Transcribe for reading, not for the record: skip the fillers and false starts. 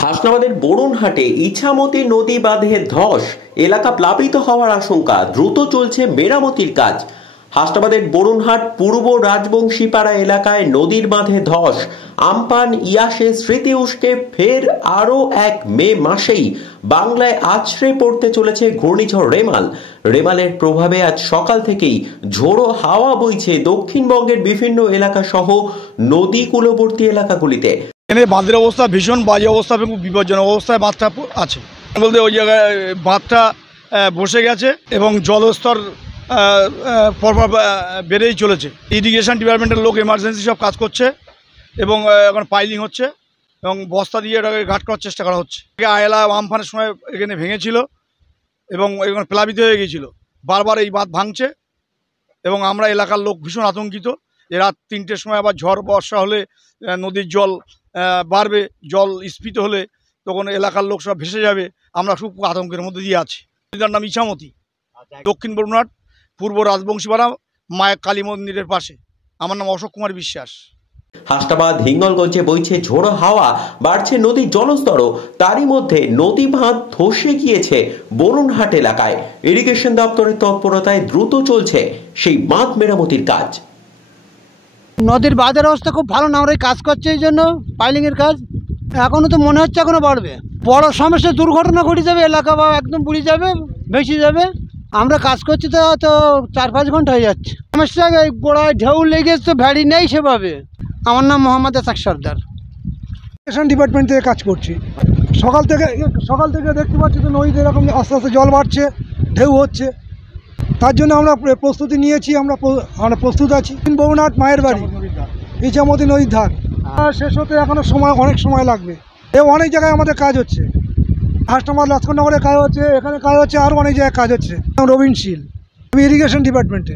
হাসনাবাদের বরুণহাটে ইছামতি নদী বাঁধে ধস, এলাকা প্লাবিত হওয়ার আশঙ্কা, দ্রুত চলছে মেরামতির কাজ। হাসনাবাদের বরুণহাট পূর্ব রাজবংশীপাড়া এলাকায় নদীর বাঁধে ধস। আমপান ইয়াসের স্মৃতি উস্কে ফের আরও এক মে মাসেই বাংলায় আছড়ে পড়তে চলেছে ঘূর্ণিঝড় রেমাল। রেমালের প্রভাবে আজ সকাল থেকেই ঝোড়ো হাওয়া বইছে দক্ষিণবঙ্গের বিভিন্ন এলাকা সহ নদী কূলবর্তী এলাকাগুলিতে। বাঁধের অবস্থা ভীষণ বাজে অবস্থা এবং বিপজ্জনক অবস্থায় বাঁধটা আছে বলতে ওই জায়গায় বাঁধটা বসে গেছে এবং জলস্তর পরপর বেড়েই চলেছে। ইরিগেশন ডিপার্টমেন্টের লোক এমার্জেন্সি সব কাজ করছে এবং এখন পাইলিং হচ্ছে এবং বস্তা দিয়ে এটাকে ঘাট করার চেষ্টা করা হচ্ছে। আয়লা আমফানের সময় এখানে ভেঙেছিল এবং এখানে প্লাবিত হয়ে গিয়েছিল, বারবার এই বাঁধ ভাঙছে এবং আমরা এলাকার লোক ভীষণ আতঙ্কিত যে রাত 3টের সময় আবার ঝড় বর্ষা হলে নদীর জল বাড়বে, জল স্ফীত হলে তখন এলাকার লোক সব ভেসে যাবে। আমরা খুব আতঙ্কের মধ্যে দিয়ে আছি। নদীটার নাম ইছামতি, দক্ষিণ বরুণহাট পূর্ব রাজবংশীপাড়া মায়ের কালী মন্দিরের পাশে। আমার নাম অশোক কুমার বিশ্বাস। হাসনাবাদ হিঙ্গলগঞ্জে বইছে ঝোড়ো হাওয়া, বাড়ছে নদীর জলস্তরও। তারই মধ্যে নদী বাঁধ ধসে গিয়েছে বরুণহাট এলাকায়। ইরিগেশন দপ্তরের তৎপরতায় দ্রুত চলছে সেই বাঁধ মেরামতির কাজ। নদীর বাঁধের অবস্থা খুব ভালো না, আমরা কাজ করছে এই জন্য পাইলিংয়ের কাজ। এখনও তো মনে হচ্ছে এখনও বাড়বে। বড় সমস্যা দুর্ঘটনা ঘটে যাবে, এলাকা বা একদম বুড়ে যাবে, ভেসে যাবে। আমরা কাজ করছি তো 4-5 ঘন্টা হয়ে যাচ্ছে। সমস্যা এই গোড়ায় ঢেউ লেগে তো ভ্যাড়ি নেই সেভাবে। আমার নাম মোহাম্মদ এসাক সর্দার, ইরিগেশন ডিপার্টমেন্ট থেকে কাজ করছি। সকাল থেকে দেখতে পাচ্ছি তো নদীতে এরকম আস্তে আস্তে জল বাড়ছে, ঢেউ হচ্ছে। তার জন্য আমরা প্রস্তুতি নিয়েছি, আমরা প্রস্তুত আছি। বরুণহাট মায়ের বাড়ি, ইছামতি নদীর ধার। শেষ হতে এখনও অনেক সময় লাগবে। অনেক জায়গায় আমাদের কাজ হচ্ছে। হাসনাবাদ লস্করনগরে কাজ হচ্ছে, এখানে কাজ হচ্ছে, আরও অনেক জায়গায় কাজ হচ্ছে। রবীন শীল, আমি ইরিগেশন ডিপার্টমেন্টে।